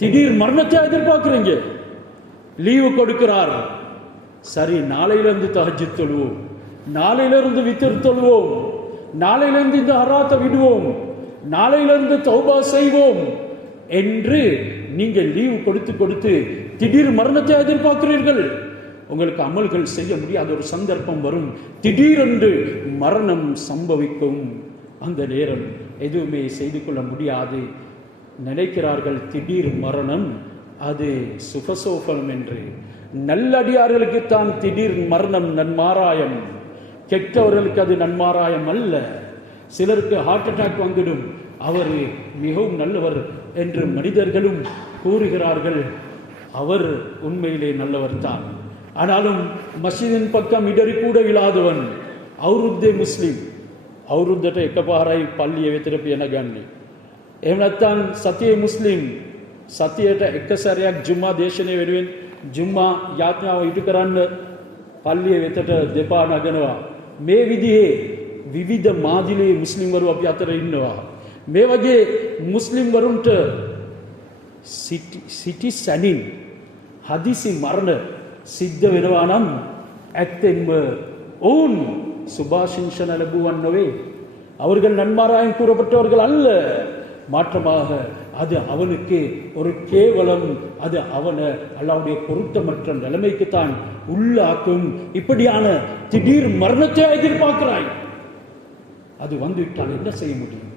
திடீர் மரணத்தை எதிர்பார்க்கிறீங்க. லீவு கொடுக்கிறார், சரி நாளையிலிருந்து தஹஜ்ஜுத் தொழுவோம், நாளையிலிருந்து வித்ர் தொழுவோம், நாளையிலிருந்து இந்த ஹராத்தை விடுவோம், நாளையிலிருந்து தௌபா செய்வோம் என்று நீங்க லீவு கொடுத்து கொடுத்து திடீர் மரணத்தை எதிர்பார்க்கிறீர்கள். உங்களுக்கு அமல்கள் செய்ய முடியாத ஒரு சந்தர்ப்பம் வரும், திடீரென்று மரணம் சம்பவிக்கும். அந்த நேரம் எதுவுமே செய்து கொள்ள முடியாது. நினைக்கிறார்கள் திடீர் மரணம் அது சுபசோபனம் என்று. நல்லடியார்களுக்குத்தான் திடீர் மரணம் நன்மாராயம், கெட்டவர்களுக்கு அது நன்மாராயம் அல்ல. சிலருக்கு ஹார்ட் அட்டாக் வந்துடும், அவர் மிகவும் நல்லவர் என்று மனிதர்களும் கூறுகிறார்கள். அவர் உண்மையிலே நல்லவர் தான், ஆனாலும் மஸ்ஜிதின் பக்கம் இடறி கூட இல்லாதவன். අවුරුද්දේ මුස්ලිම් අවුරුද්දට එකපාරයි පල්ලිය වෙතට පියන ගන්නේ. එහෙම නැත්නම් සතියේ මුස්ලිම් සතියට එක සැරයක් ජුම්මා දේශනය වෙනුවෙන් ජුම්මා යාඥාව ඉටු කරන්න පල්ලිය වෙතට දෙපා නගනවා. මේ විදිහේ විවිධ මාදිලේ මුස්ලිම්වරු අපි අතර ඉන්නවා. මේ වගේ මුස්ලිම්වරුන්ට සිටි සැනින් හදිසි මරණ සිද්ධ වෙනවා නම් ඇත්තෙන්ම ඔවුන් சுபாஷின்ஷன் லැබුවන් නොවේ. அவர்கள் நன்மாராயம் கூறப்பட்டவர்கள் அல்ல. மாற்றமாக அது அவனுக்கு ஒரு கேவலம். அது அவனை அல்லாஹ்வுடைய பொருத்தமற்ற நிலைமைக்குத்தான் உள்ளாக்கும். இப்படியான திடீர் மரணத்தை எதிர்பார்க்கிறாய், அது வந்துவிட்டால் என்ன செய்ய முடியும்?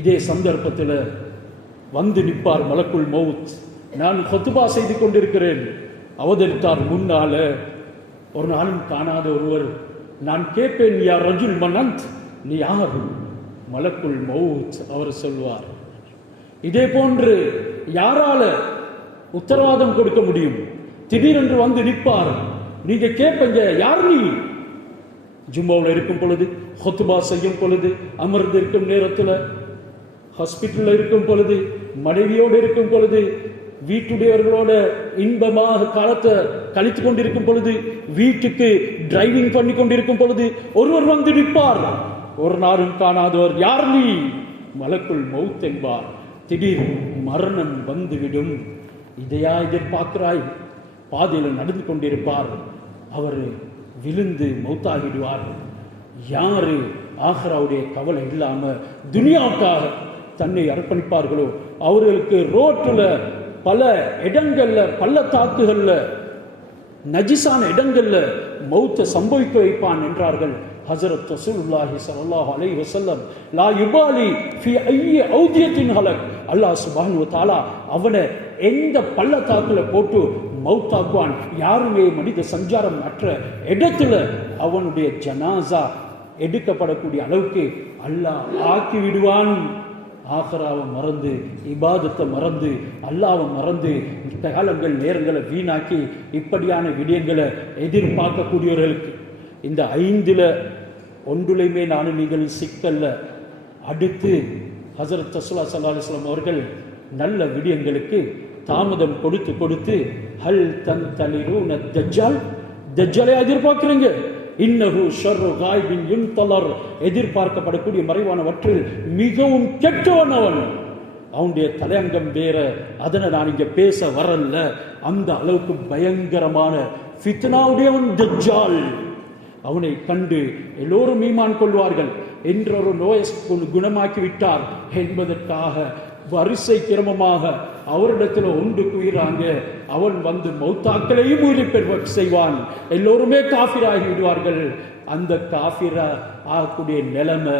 இதே சந்தர்ப்பத்தில் வந்து நிற்பார் மலக்குல் மவுத். நான் ஹுத்பா செய்து கொண்டிருக்கிறேன், அவதரித்தார் முன்னால. ஒரு நாளும் காணாத ஒருவர், நான் கேட்பேன், யா ரஜுல் மனந்த், நீ யார்? மலக்குல் மவுத் அவர் சொல்வார். இதே போன்று யாரால உத்தரவாதம் கொடுக்க முடியும்? திடீரென்று வந்து நிற்பார். நீங்க கேட்பீங்க, யார் நீ? ஜும்மாவில் இருக்கும் பொழுது, ஹுத்பா செய்யும் பொழுது, அமர்ந்து இருக்கும் நேரத்தில், ஹாஸ்பிட்டலில் இருக்கும் பொழுது, மனைவியோடு இருக்கும் பொழுது, வீட்டுடையவர்களோட இன்பமாக காலத்தை கழித்து கொண்டிருக்கும் பொழுது, வீட்டுக்கு டிரைவிங் பண்ணி கொண்டிருக்கும் பொழுது ஒருவர் வந்து நிற்பார். ஒரு நாளும் காணாதவர், யார் நீ? மலக்குல் மவுத் என்பார். திடீர் மரணம் வந்துவிடும். இதையா எதிர்பார்க்கிறாய்? பாதையில் நடந்து கொண்டிருப்பார், அவர் விழுந்து மௌத்தாகிடுவார். யாரு ஆஹ்ராவுடைய கவலை இல்லாம துனியாவுக்காக தன்னை அர்ப்பணிப்பார்களோ அவர்களுக்கு ரோட்டுல பல இடங்கள்ல, பள்ளத்தாக்குகள்ல, நஜிசான இடங்கள்ல மௌத்தை சம்பவிக்க வைப்பான் என்றார்கள் ஹஜரத் ரசூலுல்லாஹி ஸல்லல்லாஹு அலைஹி வஸல்லம். லா யுபாலி ஃபி ஐயி ஔதியத்தின் ஹலக். அல்லாஹ் சுப்ஹானஹு வ தஆலா அவனை எந்த பள்ளத்தாக்குல போட்டு மௌத்தாக்குவான். யாருமே மனித சஞ்சாரம் அற்ற இடத்துல அவனுடைய ஜனாசா எடுக்கப்படக்கூடிய அளவுக்கு அல்லாஹ் ஆக்கி விடுவான். ஆஹ்ராவை மறந்து, இபாதத்தை மறந்து, அல்லாவை மறந்து, காலங்கள் நேரங்களை வீணாக்கி இப்படியான விடயங்களை எதிர்பார்க்கக்கூடியவர்களுக்கு இந்த 5ல் ஒன்றுலையுமே நானும் நீங்கள் சிக்கல்ல. அடுத்து ஹஜரத் ரசூலுல்லாஹி ஸல்லல்லாஹு அலைஹி வஸல்லம் அவர்கள் நல்ல விடயங்களுக்கு தாமதம் கொடுத்து கொடுத்து, ஹல் தன்தலிரூன தஜ்ஜால், தஜ்ஜாலை எதிர்பார்க்கிறீங்க, இன்னஹு ஷர்ரு காயிபின் யுன்தலர், எதிர்பார்க்கப்படக்கூடிய மறைவானவற்றில் மிகவும் கெட்டவன் அவன். அவனுடைய தலையங்கம் வேற, அதனை நான் இங்க பேச வரல. அந்த அளவுக்கு பயங்கரமான ஃபித்னாவுடையவன் தஜ்ஜால். அவனை கண்டு எல்லோரும் ஈமான் கொள்வார்கள். என்றொரு நோயை குணமாக்கி விட்டார் என்பதற்காக வரிசை கிரமமாக அவரிடத்தில் ஒன்று குயிறாங்க. அவன் வந்து மௌத்தாக்களையும் உயிரிப்பெற செய்வான். எல்லோருமே காஃபிராகி விடுவார்கள். அந்த காஃபிரா ஆகக்கூடிய நிலைமை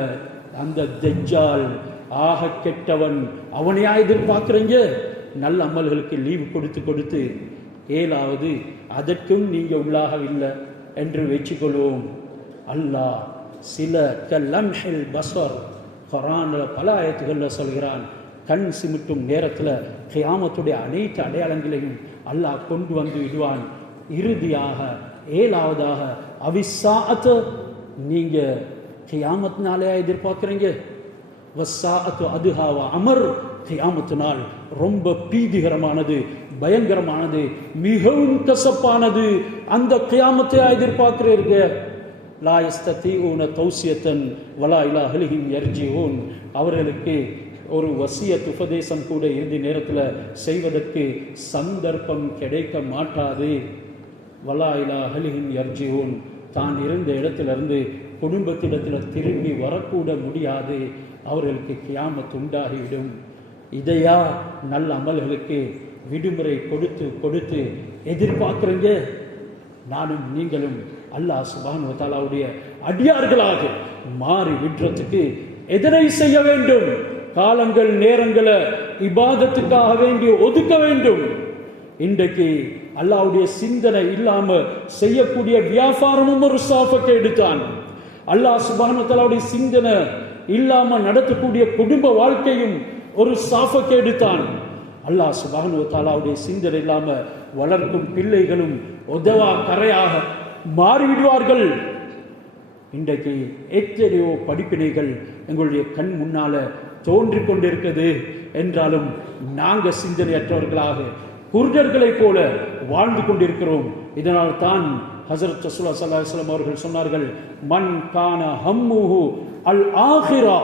அந்த தஜ்ஜால் ஆக கெட்டவன். அவனையா எதிர்பார்க்குறீங்க? நல்ல அமல்களுக்கு லீவு கொடுத்து கொடுத்து 7வது அதற்கும் நீங்க உள்ளாகவில்லை என்று வச்சுக்கொள்வோம். அல்லாஹ் சில கலம்ஹில் பஸர் குர்ஆன்ல பல ஆயத்துகளில் சொல்கிறான். கண் சிமிட்டும் நேரத்தில் கியாமத்துடைய அனைத்து அடையாளங்களையும் அல்லாஹ் கொண்டு வந்து விடுவான். இறுதியாக 7வதாக அவிஸ்ஸாஅத், நீங்க கியாமத்தினாலே எதிர்பார்க்குறீங்க. வஸ்ஸாஅத்து அதுஹா வ அமர், கியாமத்து நாள் ரொம்ப பீதிகரமானது, பயங்கரமானது, மிகவும் கசப்பானது. அந்த கியாமத்தை எதிர்பார்க்கிறீங்க. லா யஸ்ததீஊன தௌசியத்தன் வலா இலா அஹ்லிஹிம் யர்ஜிஊன், அவர்களுக்கு ஒரு வசியத் உபதேசம் கூட இறுதி நேரத்தில் செய்வதற்கு சந்தர்ப்பம் கிடைக்க மாட்டாது. வலா இலா அஹ்லிஹிம் யர்ஜிஊன், தான் இருந்த இடத்திலிருந்து குடும்பத்திடத்தில் திரும்பி வரக்கூட முடியாது. அவர்களுக்கு கியாமத் உண்டாகிவிடும். இதையா நல்ல அமல்களுக்கு விடுமுறை கொடுத்து கொடுத்து எதிர்பார்க்குறீங்க? நானும் நீங்களும் அல்லாஹ் சுப்ஹானஹு வ தஆலாவுடைய அடியார்களாக மாறி விடுறதுக்கு எதனை செய்ய வேண்டும்? காலங்கள் நேரங்களை இபாதத்துக்காக வேண்டி ஒதுக்க வேண்டும். இன்றைக்கு அல்லாஹ்வுடைய சிந்தனை இல்லாம செய்யக்கூடிய வியாபாரமும் ஒரு சாஃபத்தை எடுத்தான். அல்லாஹ் சுப்ஹானஹு வ தஆலாவுடைய சிந்தனை இல்லாம நடத்தக்கூடிய குடும்ப வாழ்க்கையும் ஒரு சாஃபத்தை எடுத்தான். அல்லாஹ் சுப்ஹானஹு வ தஆலாவுடைய சிந்தனை இல்லாம வளர்க்கும் பிள்ளைகளும் உதவா கரையாக மாறிவிடுவார்கள். இன்றைக்கு எத்தனையோ படிப்பினைகள் எங்களுடைய கண் முன்னால தோன்றிக் கொண்டிருக்கிறது என்றாலும் நாங்கள் சிந்தனையற்றவர்களாக குருடர்களைப் போல வாழ்ந்து கொண்டிருக்கிறோம். இதனால் தான் ஹஸரத் ரசூலுல்லாஹி ஸல்லல்லாஹு அலைஹி வஸல்லம் அவர்கள் சொன்னார்கள், மன் கான ஹம்முஹு அல் ஆகிரா,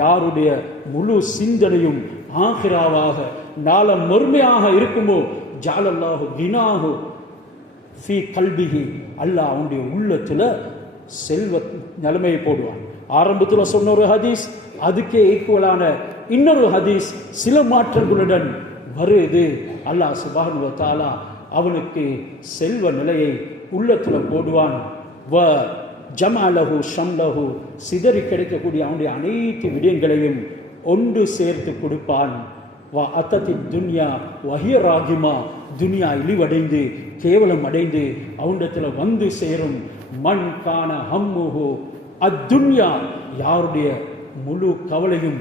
யாருடைய முழு சிந்தனையும் ஆகிராவாக நாளம் மறுமையாக இருக்குமோ, ஜஅலல்லாஹு கினாஹு ஃபீ கல்பிஹி, அல்லாஹ் அவனுடைய உள்ளத்துல செல்வ நிலைமையை போடுவான். ஆரம்பத்தில் சொன்ன ஒரு ஹதீஸ், அதுக்கே ஈக்குவலான இன்னொரு ஹதீஸ் சில மாற்றங்களுடன் வருது. அல்லாஹ் சுப்ஹானஹு வ தஆலா அவனுக்கு செல்வ நிலையை உள்ளத்துல போடுவான். வ ஜமலஹு ஷம்லஹு, சிதறி கிடைக்கக்கூடிய அவனுடைய அனைத்து விடயங்களையும் ஒன்று சேர்த்து கொடுப்பான். வ அத்தத்தி துன்யா வஹிய ராகிமா, துன்யா இழிவடைந்து கேவலம் அடைந்து அவனிடத்துல வந்து சேரும். மன் கான ஹம்முஹு அத்துன்யா, யாருடைய முழு கவலையும்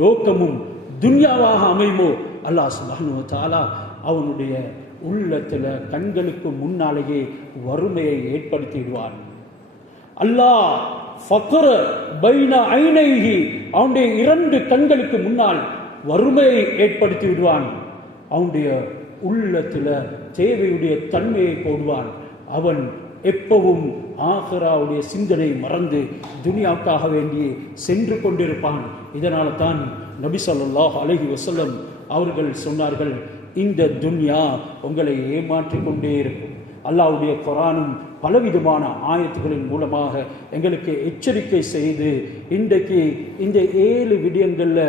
நோக்கமும் துன்யாவாக அமையுமோ, அல்லாஹ் சுப்ஹானஹு வ தஆலா அவனுடைய உள்ளத்துல கண்களுக்கு முன்னாலேயே வறுமையை ஏற்படுத்திடுவான். அல்லாஹ் ஃபக்ர பைன ஐனைஹி, அவனுடைய இரண்டு கண்களுக்கு முன்னால் வறுமையை ஏற்படுத்தி விடுவான். அவனுடைய உள்ளத்துல தேவையுடைய தன்மையை போடுவான். அவன் எப்பவும் ஆகிராவுடைய சிந்தனை மறந்து துனியாவுக்காக வேண்டி சென்று கொண்டிருப்பான். இதனால தான் நபி ஸல்லல்லாஹு அலைஹி வஸல்லம் அவர்கள் சொன்னார்கள், இந்த துன்யா உங்களை ஏமாற்றிக் கொண்டே இருக்கும். அல்லாஹ்வுடைய குர்ஆனும் பலவிதமான ஆயத்துகளின் மூலமாக எங்களுக்கு எச்சரிக்கை செய்து, இன்றைக்கு இந்த 7 விடயங்கள்ல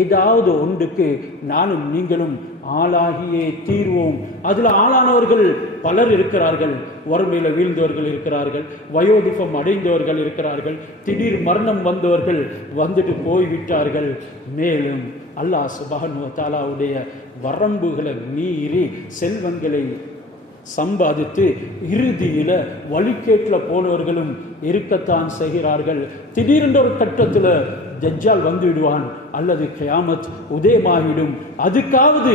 ஏதாவது ஒன்றுக்கு நானும் நீங்களும் ஆளாகியே தீர்வோம். அதில் ஆளானவர்கள் பலர் இருக்கிறார்கள். வறுமையில் வீழ்ந்தவர்கள் இருக்கிறார்கள், வயோதிபம் அடைந்தவர்கள் இருக்கிறார்கள், திடீர் மரணம் வந்தவர்கள் வந்துட்டு போய்விட்டார்கள். மேலும் அல்லாஹ் சுப்ஹானஹு வ தஆலாவுடைய வரம்புகளை மீறி செல்வங்களை சம்பாதித்து இறுதியில வழிகேட்டில் போனவர்களும் இருக்கத்தான் செய்கிறார்கள். திடீரென்ற ஒரு கட்டத்தில் தஜ்ஜால் வந்து விடுவான், அல்லது கியாமத் உதயமாகிவிடும். அதுக்காவது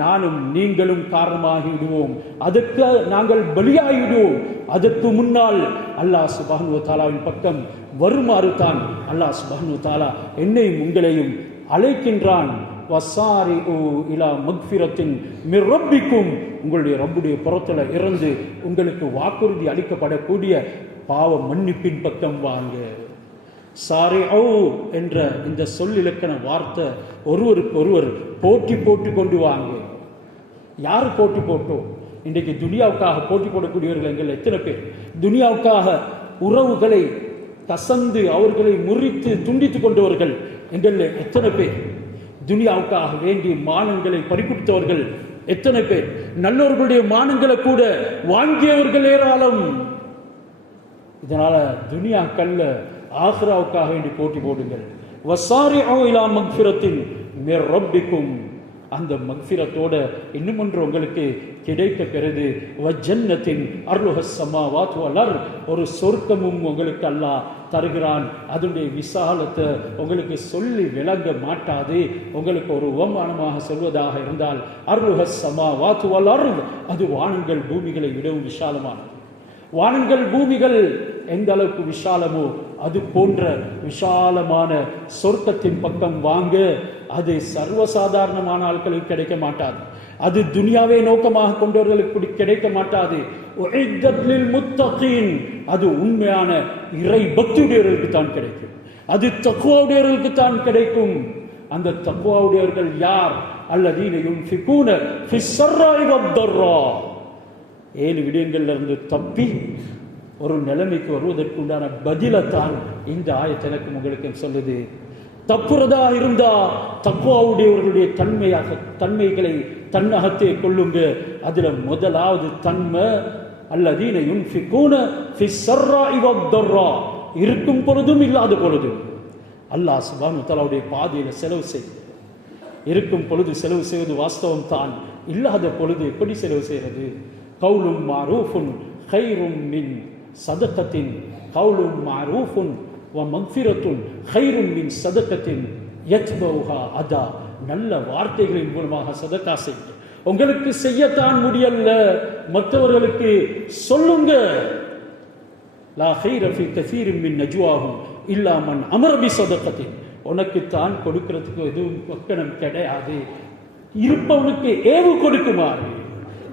நானும் நீங்களும் காரணமாகி விடுவோம், அதுக்கு நாங்கள் பலியாகிவிடுவோம். அதற்கு முன்னால் அல்லாஹ் சுப்ஹானஹு வ தஆலாவின் பக்கம் வருமாறு தான் அல்லாஹ் சுப்ஹானஹு வ தஆலா என்னையும் உங்களையும் அழைக்கின்றான். வஸாரிஉ இலா மக்ஃபிரத்தின் மிர் ரப்பிக்கும், உங்களுடைய ரப்புடைய புறத்தில் இருந்து உங்களுக்கு வாக்குறுதி அளிக்கப்படக்கூடிய பாவ மன்னிப்பின் பக்கம் வாங்க. சாரிஉ என்ற இந்த சொல்லிலக்கண வார்த்தை ஒருவருக்கு ஒருவர் போட்டி போட்டு கொண்டு வாங்க. யார் போட்டி போட்டோம்? இன்றைக்கு துனியாவுக்காக போட்டி போடக்கூடியவர்கள் எங்கள் எத்தனை பேர்? துனியாவுக்காக உறவுகளை கசந்து அவர்களை முறித்து துண்டித்து கொண்டவர்கள் எங்கள் எத்தனை பேர்? துனியாவுக்காக வேண்டிய மானங்களை பறிகொடுத்தவர்கள் எத்தனை பேர்? நல்லவர்களுடைய மானங்களை கூட வாங்கியவர்கள் ஏராளம். இதனால துனியாக்கல்ல ஆகிராவுக்காக வேண்டி போட்டி போடுங்கள். வஸாரிஉ இலா மக்ஃபிரத்தின் மிர் ரப்பிக்கும், அந்த மக்ஃபிரத்தோட இன்னும் ஒன்று உங்களுக்கு கிடைக்க பெறுது. வஜன்னத்தின் அர்லுஹஸ் ஸமாவாத் வல் அர்த், ஒரு சொர்க்கமும் உங்களுக்கு அல்லாஹ் தருகிறான். அதனுடைய விசாலத்தை உங்களுக்கு சொல்லி விளங்க மாட்டாது. உங்களுக்கு ஒரு உவமானமாக சொல்வதாக இருந்தால், அர்லுஹஸ் ஸமாவாத் வல் அர்த், அது வானங்கள் பூமிகளை விடவும் விசாலமானது. வானங்கள் பூமிகள் எந்த அளவுக்கு விசாலமோ அது போன்ற விசாலமான சொர்க்கத்தின் பக்கம் வாங்க. அது சர்வசாதாரணமான ஆட்களுக்கு கிடைக்க மாட்டாது. அது துனியாவை நோக்கமாக கொண்டவர்களுக்கு கிடைக்க மாட்டாது. அது உண்மையான இறை பக்தியுடையவர்களுக்கு தான் கிடைக்கும். அது தக்வாவுடையவர்களுக்கு தான் கிடைக்கும். அந்த தக்வாவுடையவர்கள் யார்? அல்லதீன யுன்ஃபிகூன ஃபிஸ் ஸர்ராஇ வத்-தர்ரா. 7 விடயங்கள்ல இருந்து தப்பி ஒரு நிலைமைக்கு வருவதற்கு உண்டான பதிலத்தான் இந்த ஆயத் எனக்கும் உங்களுக்கு சொல்லுது. தப்புறதா இருந்தா தக்வாவுடையவர்களுடைய தன்மைகளை தன்னகத்தே கொள்ளுங்க. அதுல முதலாவது தன்மை அல்லதீன யுன்ஃபிகூன ஃபிஸ் ஸர்ராஇ வத்-தர்ரா, இருக்கும் பொழுதும் இல்லாத பொழுதும் அல்லாஹ் சுப்ஹானஹு வ தஆலாவுடைய பாதையில செலவு செய்ய. இருக்கும் பொழுது செலவு செய்வது வாஸ்தவம் தான், இல்லாத பொழுது எப்படி செலவு செய்யறது? கௌலும் மாரூஃபுன் கைரும் மின் சதகத்தின், கௌலும் மாரூஃபுன் வ மக்ஃபிரத்துன் கைரும் மின் சதகத்தின் யத்பௌஹா அதா. நல்ல வார்த்தைகளின் மூலமாக சதகா செய்ய. உங்களுக்கு செய்யத்தான் முடியல, மற்றவர்களுக்கு சொல்லுங்க. லா கைர ஃபீ கஸீரின் மின் நஜ்வாஹும் இல்லா மன் அமர பி சதகத்தின். உனக்குத்தான் கொடுக்கிறதுக்கு எதுவும் பக்கணம் கிடையாது. இருப்பவனுக்கு ஏவு கொடுக்குமாறு.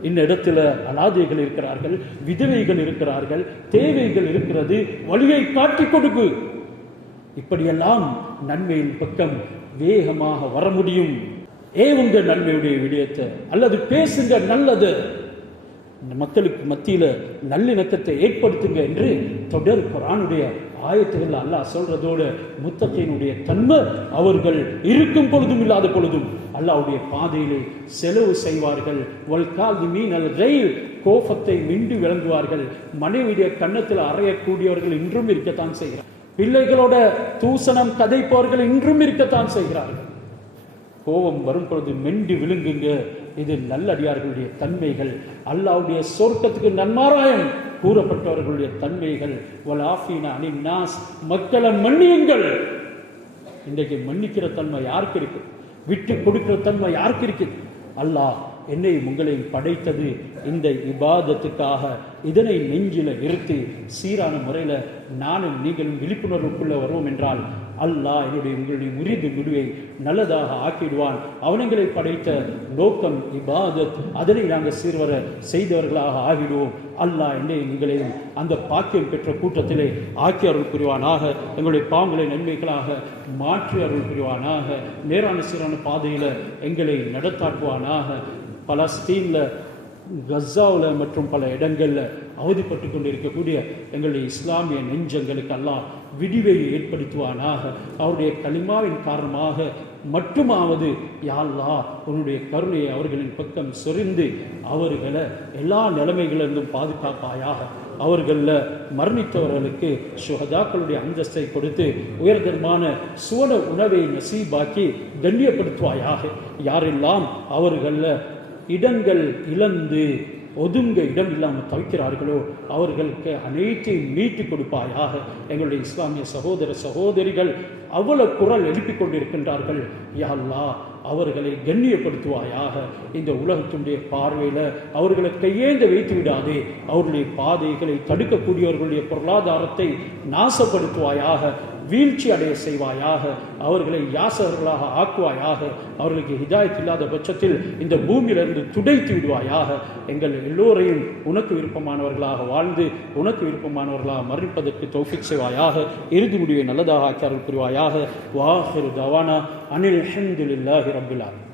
இந்த இடத்துல அனாதைகள் இருக்கிறார்கள், விதவைகள் இருக்கிறார்கள், தேவைகள் இருக்கிறது, வழியை காட்டி கொடுக்கு. இப்படியெல்லாம் நன்மையின் பக்கம் வேகமாக வர முடியும். ஏவுங்க நன்மையுடைய விடயத்தை, அல்லது பேசுங்க நல்லது, மக்களுக்கு மத்தியில நல்லிணக்கத்தை ஏற்படுத்துங்க என்று தொடர் குர்ஆனுடைய ஆயத்துகள் அல்லாஹ் சொல்றதோடு முத்தகீனுடைய தன்மை அவர்கள் இருக்கும் பொழுதும் இல்லாத பொழுதும் அல்லாஹ்வுடைய பாதையிலே செலவு செய்வார்கள். வல்காதிமீனல் கைல், கோபத்தை மிண்டி விளங்குவார்கள். மனைவியுடைய கன்னத்தில் அறையக்கூடியவர்கள் இன்றும் இருக்கத்தான் செய்கிறார்கள். பிள்ளைகளோட தூசணம் கதைப்பவர்கள் இன்றும் இருக்கத்தான் செய்கிறார்கள். கோபம் வரும் பொழுது மெண்டி விழுங்குங்க. இது நல்லடியார்களுடைய தன்மைகள், அல்லாஹ்வுடைய சொர்க்கத்துக்கு நன்மாராயம் கூறப்பட்டவர்களுடைய தன்மைகள். வலாஃபீனா அனின் நாஸ், மக்களை மன்னியுங்கள். இன்றைக்கு மன்னிக்கிற தன்மை யாருக்கு இருக்கு? விட்டு கொடுக்கிற தன்மை யாருக்கு இருக்கு? அல்லாஹ் என்னையும் உங்களையும் படைத்தது இந்த இபாதத்துக்காக. இதனை நெஞ்சில நிறுத்தி சீரான முறையில் நானும் நீங்களும் விழிப்புணர்வுக்குள்ள வருவோம் என்றால் அல்லாஹ் என்னுடைய உங்களுடைய முறிது முடிவை நல்லதாக ஆக்கிடுவான். அவனங்களை படைத்த நோக்கம் இபாதத், அதனை நாங்கள் சீர்வர செய்தவர்களாக ஆகிடுவோம். அல்லாஹ் என்னையும் உங்களையும் அந்த பாக்கியம் பெற்ற கூட்டத்திலே ஆக்கி அருள் புரிவானாக. எங்களுடைய பாவங்களை நன்மைகளாக மாற்றி அருள் புரிவானாக. நேரான சீரான பாதையில் எங்களை நடத்தாக்குவானாக. பலஸ்தீனில், கஸாவில் மற்றும் பல இடங்களில் அவதிப்பட்டு கொண்டு இருக்கக்கூடிய எங்களுடைய இஸ்லாமிய நெஞ்சங்களுக்கு அல்லாஹ் விடிவை ஏற்படுத்துவானாக. அவருடைய கலிமாவின் காரணமாக மட்டுமாவது யா அல்லாஹ் உன்னுடைய கருணையை அவர்களின் பக்கம் சொரிந்து அவர்களை எல்லா நிலைமைகளிலிருந்தும் பாதுகாப்பாயாக. அவர்களில் மரணித்தவர்களுக்கு சுஹதாக்களுடைய அந்தஸ்தை கொடுத்து உயர்தரமான சுவன உணவை நசீபாக்கி கண்ணியப்படுத்துவாயாக. யாரெல்லாம் அவர்களில் இடங்கள் இழந்து ஒதுங்க இடம் இல்லாமல் தவிக்கிறார்களோ அவர்களுக்கு அனைத்தையும் மீட்டு கொடுப்பாயாக. எங்களுடைய இஸ்லாமிய சகோதர சகோதரிகள் அவ்வளவு குரல் எழுப்பிக் கொண்டிருக்கின்றார்கள். யா அல்லாஹ் அவர்களை கண்ணியப்படுத்துவாயாக. இந்த உலகத்தினுடைய பார்வையில் அவர்களை கையேந்த வைத்து விடாதே. அவர்களுடைய பாதைகளை தடுக்கக்கூடியவர்களுடைய பொருளாதாரத்தை நாசப்படுத்துவாயாக, வீழ்ச்சி அடைய செய்வாயாக. அவர்களை யாசகர்களாக ஆக்குவாயாக. அவர்களுக்கு ஹிதாயத் இல்லாத பட்சத்தில் இந்த பூமியிலிருந்து துடைத்து விடுவாயாக. எங்கள் எல்லோரையும் உனக்கு விருப்பமானவர்களாக வாழ்ந்து உனக்கு விருப்பமானவர்களாக மரணிப்பதற்கு தௌஃபீக் செய்வாயாக. இறுதி முடிவை நல்லதாக ஆக்கி அருள் புரிவாயாக. வாஹிரு தவானா அனில் ஹம்துலில்லாஹி ரப்பில் ஆலமீன்.